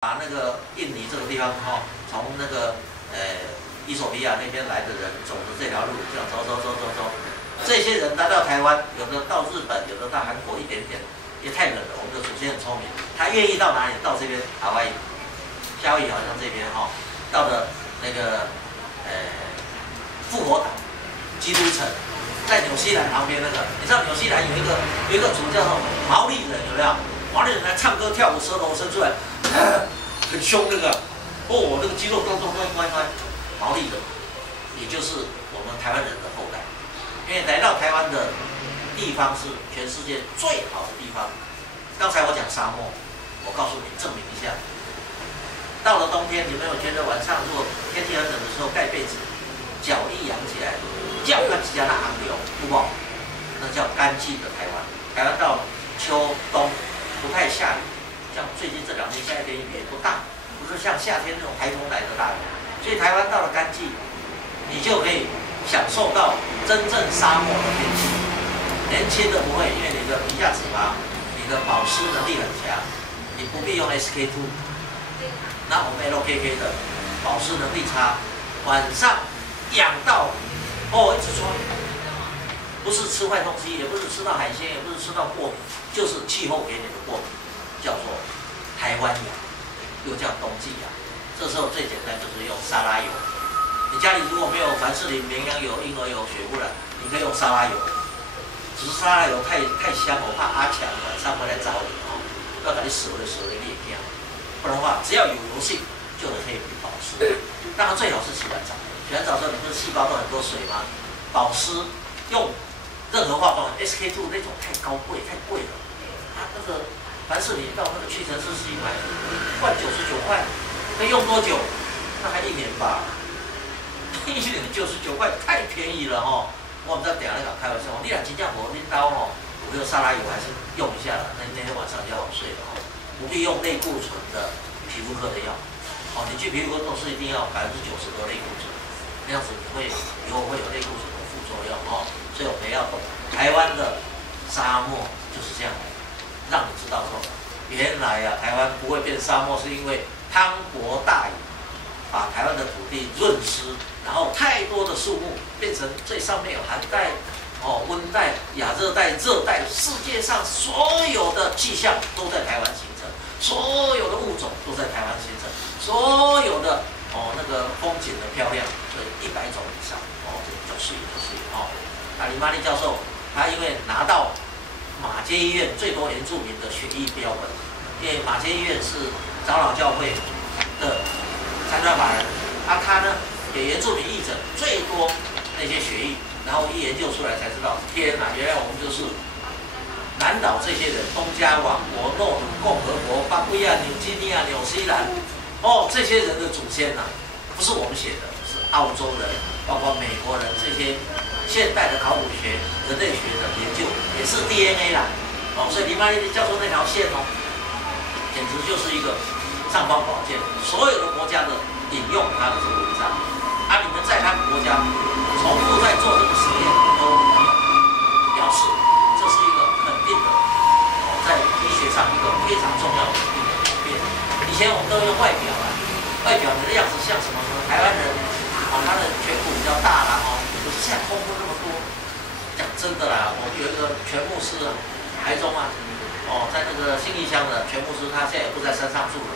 把那个印尼这个地方从那个伊索比亚那边来的人走的这条路，这样走，这些人来到台湾，有的到日本，有的到韩国一点点，也太冷了。我们的祖先很聪明，他愿意到哪里？到这边夏威夷，夏威夷好像这边到了那个复活岛、基督城，在纽西兰旁边那个，你知道纽西兰有一个族叫做毛利人，有没有？毛利人来唱歌跳舞，舌头伸出来，很凶那个，那个肌肉咚，毛利人，也就是我们台湾人的后代。因为来到台湾的地方是全世界最好的地方。刚才我讲沙漠，我告诉你证明一下。到了冬天，你们有觉得晚上如果天气很冷的时候盖被子，脚一扬起来，脚看起来那昂流，不好？那叫干季的台湾。台湾到秋冬不太下雨，像最近这2年下一点雨也不大，不是像夏天那种台风来的大雨。所以台湾到了干季，你就可以享受到真正沙漠的天气。年轻的不会，因为你的皮下脂肪、你的保湿能力很强，你不必用 SK2。那我们 LKK 的保湿能力差，晚上痒到一直抓，不是吃坏东西，也不是吃到海鲜，也不是吃到过敏，就是气候给你的过敏，叫做台湾痒，又叫冬季痒。这时候最简单就是用沙拉油。你家里如果没有凡士林、绵羊油、婴儿油、雪肤染，你可以用沙拉油。只是沙拉油太香，我怕阿强晚上会来找你要把你舍的裂掉。不然的话，只要有油性，就可以保湿。当然最好是洗完澡。洗完澡之后，你不是细胞都很多水吗？保湿用任何化妆 SK2 那种太贵了。那个凡士林到那个屈臣氏1买1罐99块，可以用多久？那还1年吧。1年99块太便宜了我们在等下那个开玩笑，你俩真正无恁兜有没有沙拉油还是用一下了？那天晚上就要好睡了不必用类固醇的皮肤科的药你去皮肤科都是一定要90%的类固醇，那样子你会以后会有类固醇的副作用所以我们要懂台湾的沙漠就是这样来，让你知道说原来台湾不会变沙漠，是因为滂沱大雨把台湾的土地润湿，然后太多的树木变成最上面有寒带、温带、亚热带、热带，世界上所有的气象都在台湾形成，所有的物种都在台湾形成，所有的那个风景的漂亮，所以100种以上就是李玛丽教授他因为拿到马偕医院最多原住民的血液标本，因为马偕医院是长老教会的参专法人，他呢给原住民译者最多那些血液，然后一研究出来才知道，天哪，原来我们就是南岛这些人，东加王国、诺鲁共和国、巴布亚、纽几内亚、纽西兰，这些人的祖先不是我们写的，是澳洲人，包括美国人这些现代的考古学、人类学的研究，也是 DNA 啦，所以黎曼利教授那条线简直就是一个尚方宝剑，所有的国家的引用他的这个文章，你们在他们国家重复在做这个实验都没有，表示这是一个肯定的在医学上一个非常重要的一个改变。以前我们都用外表外表的样子像什么台湾人他的颧骨比较大啦可是现在空腹那么多，讲真的啦，我们有一个全牧师台中在那个信义乡的全牧师，他现在也不在山上住了。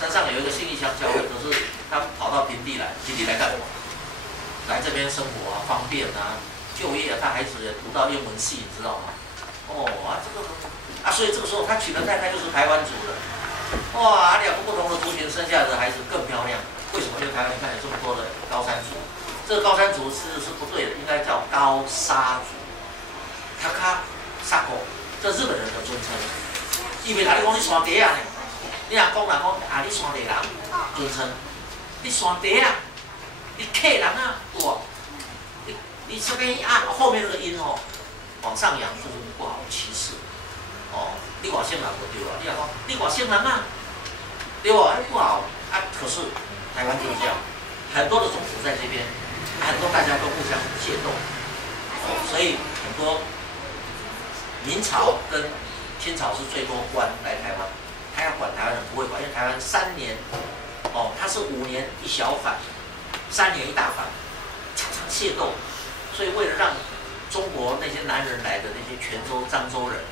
山上有一个信义乡教会，可是他跑到平地来干什么？来这边生活方便就业他孩子也读到英文系，你知道吗？所以这个时候他娶的太太就是台湾族的，2个不同的族群生下来的孩子更漂亮。为什么？因为台湾你看有这么多的高山族，这个高山族是不对的，应该叫高沙族。塔卡沙狗，这日本人的尊称。因为哪里讲你山地呢？你若讲你山地人尊称，你山地你客人对吧？你这边后面那个音往上扬就是不好歧视你外省人就对了，你若讲你外省人对吧？不好可是台湾就是这样，很多的种族在这边，很多大家都互相械斗所以很多明朝跟清朝是最多官来台湾。他要管台湾人不会管，因为台湾3年，他是5年一小反，3年一大反，常常械斗，所以为了让中国那些南人来的那些泉州、漳州人，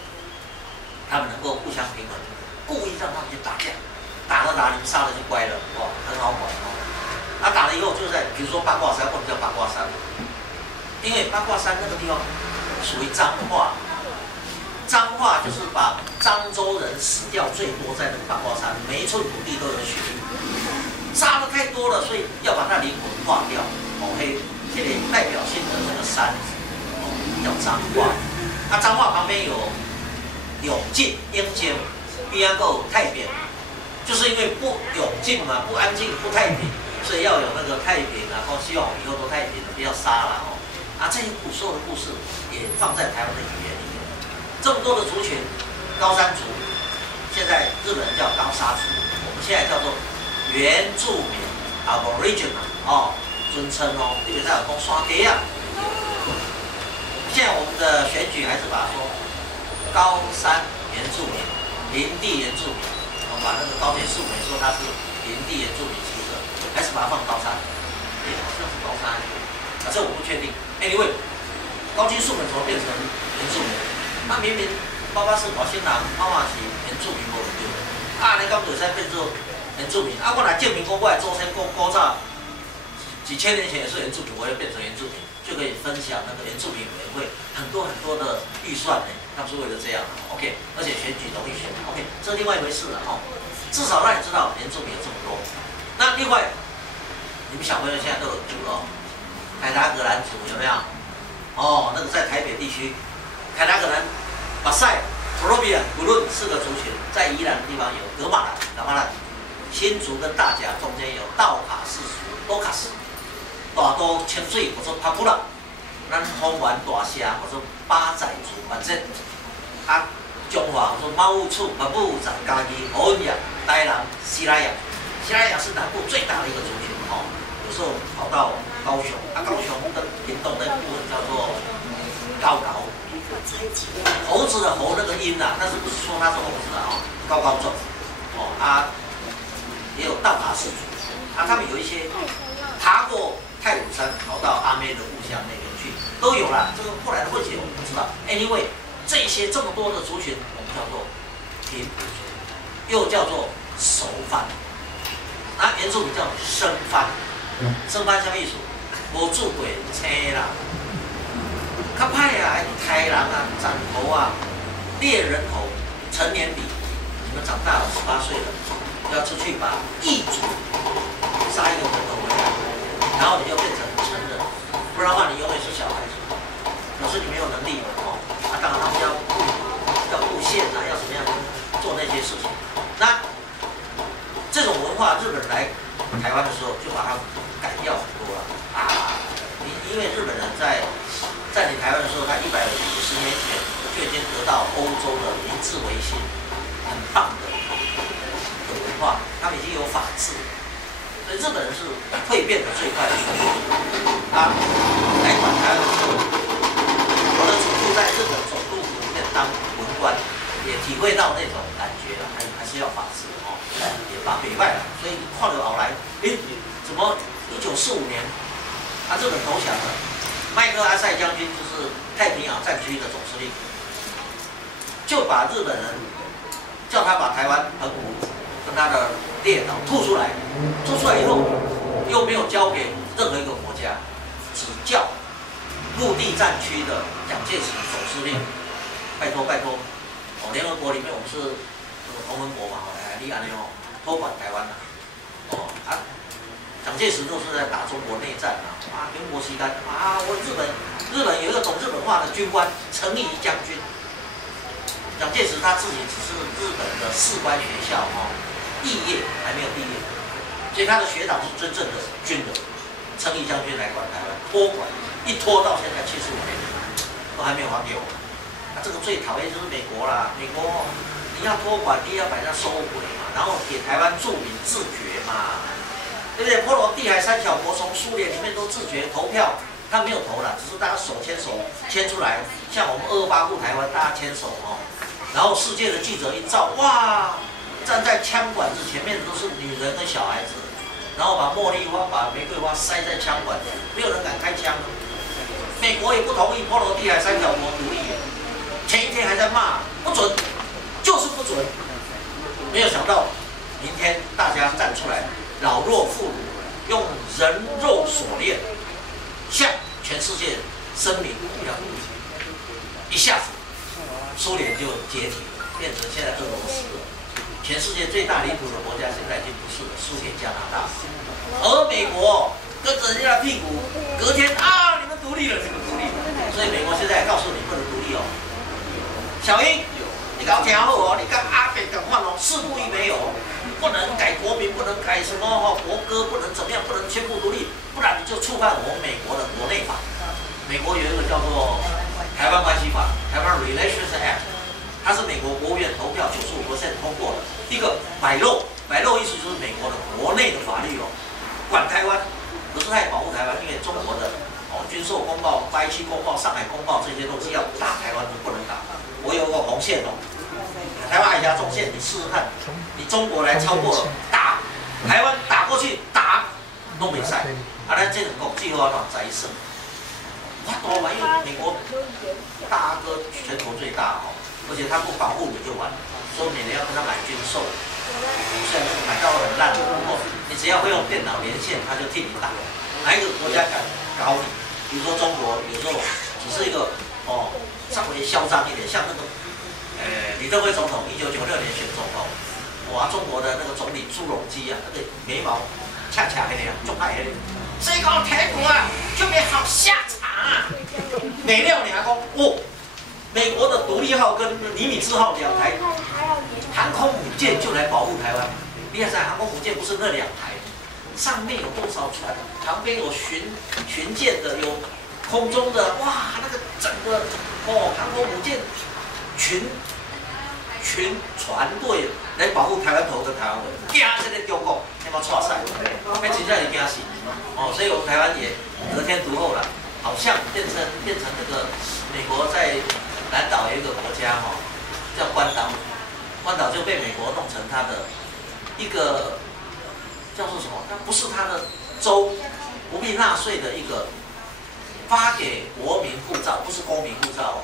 他们能够互相平衡，故意让他们去打架，打到哪里杀了就乖了，哇，很好管哦。打了以后就在，比如说八卦山，为什么叫八卦山？因为八卦山那个地方属于彰化，彰化就是把漳州人死掉最多在那个八卦山，每一寸土地都有血域，杀的太多了，所以要把那灵魂化掉。这个代表性的那个山，叫彰化。彰化旁边有永靖、英经，边还有太平，就是因为不永靖嘛，不安静、不太平，所以要有那个太平啊，希望以后都太平了，不要杀了哦。这些所有的故事也放在台湾的语言里面。这么多的族群，高山族，现在日本人叫高沙族，我们现在叫做原住民 （Aboriginal） 尊称哦，基本上有讲山地啊。现在我们的选举还是把它说高山原住民、林地原住民，我们把那个高铁树莓说它是林地原住民是不是？还是把它放高山？好像是高山，这我不确定。Anyway， 高金素本怎么变成原住民？那明明84保新郎妈妈是原住民无对你敢就使变做原住民？我来证明讲我的祖先古早几千年前也是原住民，我也变成原住民，就可以分享那个原住民委员会很多的预算呢，他们是为了这样OK， 而且选举容易选 OK， 这是另外一回事了至少让你知道原住民有这么多。那另外，你们小朋友现在都有族了。凯达格兰族有没有？那个在台北地区，凯达格兰、马赛、托罗比亚、古伦4个族群，在宜兰的地方有噶玛兰、新竹跟大甲中间有道卡氏族、多卡氏，大都清水或者帕布拉，咱方圆大厦或者巴仔族，反正中华或者马武处、马武长、嘉义、侯文雅、台南、西拉雅，西拉雅是南部最大的一个族群有时候跑到高雄高雄跟屏东那部分叫做高，猴子的猴那个音但是不是说它是猴子高种也有道卡氏族他们有一些爬过太鲁山跑到阿妹的故乡那边去，都有啦。这个后来的问题我们不知道。Anyway， 这么多的族群，我们叫做平埔族，又叫做熟番。原住民叫生番，生番什么意思？无住过青人，较歹豺人斩头猎人头，成年礼，你们长大了18岁了，要出去把异族杀一个人头回来，然后你就变成成人，不然的话你永远是小孩子。可是你没有能力嘛当然他们要布线要怎么样做那些事情。那这种文化，日本人来台湾的时候就把它改掉很多了因为日本人在占领台湾的时候，他150年前就已经得到欧洲的明治维新，很棒的文化，他们已经有法治，所以日本人是蜕变的最快的一个民族。来管台湾的时候，我的祖父在日本总督府里面当文官，也体会到那种感觉还是要法治也把北外了，所以跨流熬来，怎么1945年日本投降了？麦克阿塞将军就是太平洋战区的总司令，就把日本人叫他把台湾澎湖跟他的列岛吐出来，吐出来以后又没有交给任何一个国家，只叫陆地战区的蒋介石总司令，拜托联合国里面我们是同盟国嘛你安尼托管台湾蒋介石就是在打中国内战民国期间日本有一个懂日本话的军官陈仪将军，蒋介石他自己只是日本的士官学校肄业还没有毕业，所以他的学长是真正的军人，陈仪将军来管台湾，托管一拖到现在75年都还没有还给我们。这个最讨厌就是美国啦，美国你要托管，你要把人家收回嘛，然后给台湾住民自决嘛，对不对？波罗的海3小国从苏联里面都自决投票，他没有投了，只是大家手牵手牵出来，像我们228护台湾，大家牵手然后世界的记者一照，哇，站在枪管子前面都是女人跟小孩子，然后把茉莉花、把玫瑰花塞在枪管子，没有人敢开枪。美国也不同意波罗的海三角国独立，前一天还在骂不准，就是不准。没有想到，明天大家站出来，老弱妇孺用人肉锁链向全世界声明要独立，一下子苏联就解体了，变成现在俄罗斯了。全世界最大领土的国家现在已经不是了，输给加拿大，而美国跟着人家的屁股，隔天啊，你们独立了，你们独立了。所以美国现在告诉你不能独立哦。小英，你搞听好哦，你跟阿北讲话哦，四不一没有，不能改国名，不能改什么国歌，不能怎么样，不能宣布独立，不然你就触犯我们美国的国内法。美国有一个叫做台湾关系法 （Taiwan Relations Act）。它是美国国务院投票95%通过的一个摆漏，摆漏意思就是美国的国内的法律哦，管台湾，可是它也保护台湾，因为中国的军售公报、817公报、上海公报这些东西要打台湾都不能打。我有个红线哦，台湾海峡中线，你试试看，你中国来超过了打台湾打过去打都没赛，啊，咱这个国际化哪在胜？哇多嘛，因为美国大哥全球最大哦。而且他不保护你就完了，所以每年要跟他买军售，虽然买到很烂的，不过你只要会用电脑连线，他就替你打。哪一个国家敢搞你？比如说中国，有时候只是一个稍微嚣张一点，像那个李登辉总统1996年选总统，哇，中国的那个总理朱镕基啊，那个眉毛恰恰黑的，就爱黑的，这个台独啊就没好下场啊！没料你还讲哦。美国的独立号跟尼米兹号2台航空母舰就来保护台湾。你看，航空母舰不是那2台，上面有多少船？旁边有巡舰的，有空中的，哇，那个整个航空母舰群船队来保护台湾头跟台湾尾。惊这个中国，他妈错赛，那真正是惊死所以我们台湾也得天独厚了，好像变成那个美国在。南岛有一个国家叫关岛，关岛就被美国弄成它的一个叫做什么？它不是它的州，不必纳税的一个发给国民护照，不是公民护照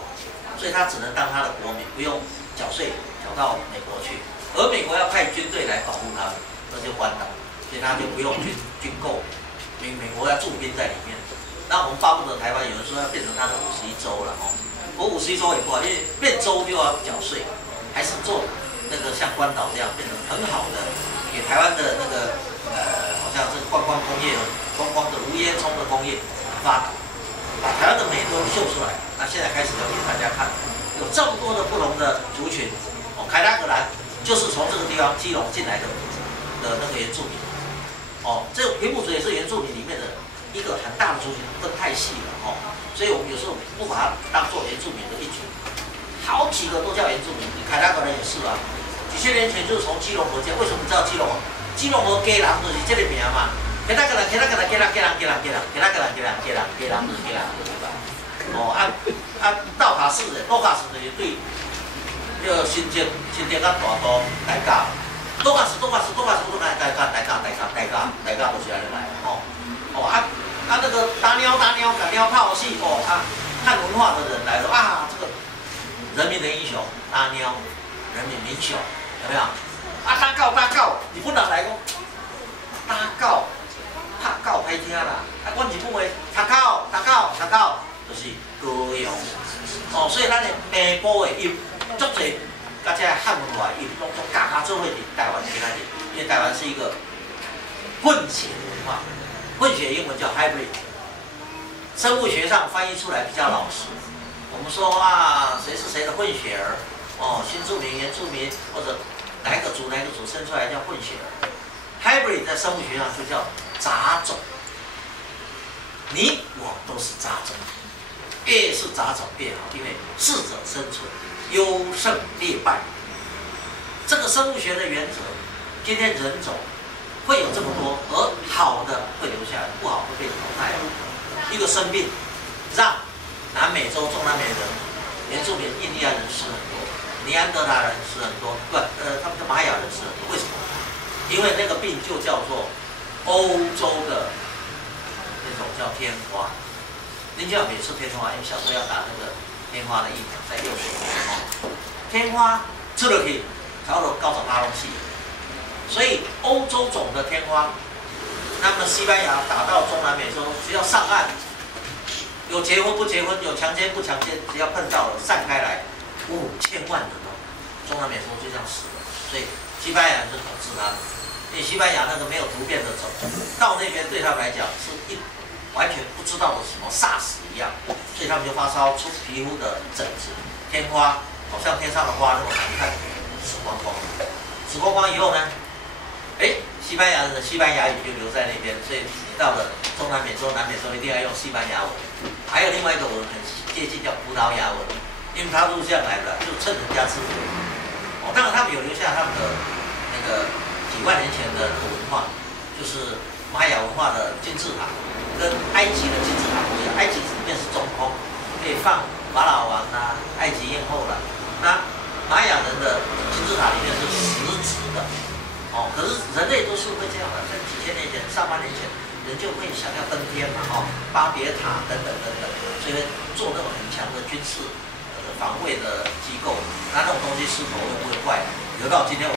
所以它只能当它的国民，不用缴税缴到美国去。而美国要派军队来保护他们，那就关岛，所以他就不用军购，美国要驻兵在里面。那我们巴不得台湾有人说要变成它的51州了我51州也不好，因为变州就要缴税，还是做那个像关岛这样变成很好的，给台湾的那个好像这个观光工业、观光的无烟囱的工业发达，把台湾的美都秀出来。那现在开始要给大家看，有这么多的不同的族群凯拉格兰就是从这个地方基隆进来的那个原住民这个平埔族也是原住民里面的一个很大的族群，分太细了所以我们有时候不把它当做原住民的一族，好几个都叫原住民。凯拉格人也是啊，几千年前就是从基隆河这样。为什么你知道基隆河？基隆河给人就是这个名嘛。凯拉格人，就是给人道卡斯人，道卡斯就是对这个新店跟大都大家，道卡斯，大家就是安尼来那个打鸟，把鸟泡死看文化的人来说这个人民的英雄，打鸟，人民英雄，有没有？打狗，日本人来讲，打狗，拍狗歹听啦。阮日本话，打狗，就是歌谣。所以咱的北部的音，足侪甲这汉文化音，拢加做伙伫台湾今仔日，因为台湾是一个混血文化。混血英文叫 hybrid， 生物学上翻译出来比较老实。我们说谁是谁的混血儿，新住民、原住民或者哪一个族生出来叫混血儿。hybrid 在生物学上就叫杂种，你我都是杂种，越是杂种越好，因为适者生存，优胜劣败。这个生物学的原则，今天人种。会有这么多，而好的会留下来，不好会被淘汰。一个生病，让南美洲、中南美人、原住民、印第安人死很多，尼安德塔人死很多，不，他们叫玛雅人死很多，为什么？因为那个病就叫做欧洲的那种叫天花。您知道每次天花，因为小时候要打那个天花的疫苗，在幼稚园天花吃落去，然后高长大东西，所以欧洲种的天花，那么西班牙打到中南美洲，只要上岸，有结婚不结婚，有强奸不强奸，只要碰到了散开来，5000万人哦，中南美洲就这样死了，所以西班牙人就统治他们。因为西班牙那个没有突变的种，到那边对他们来讲是完全不知道的什么 SARS 一样，所以他们就发烧出皮肤的疹子、天花，好像天上的花那么难看，死光光。死光光以后呢，西班牙人的西班牙语就留在那边，所以你到了中南美洲、南美洲一定要用西班牙文。还有另外一个文很接近叫葡萄牙文，因为他都是这样来的，就趁人家之福。当然他们有留下他们的那个几万年前的文化，就是玛雅文化的金字塔，跟埃及的金字塔不一样。埃及里面是中空，可以放法老王啦、埃及艳后啦。那玛雅人的金字塔里面是实质的，可是人类都是会这样的，在几千年前、上万年前，人就会想要登天嘛，巴别塔等等等等，所以会做那种很强的军事防卫的机构。那种东西是否会不会坏？留到今天。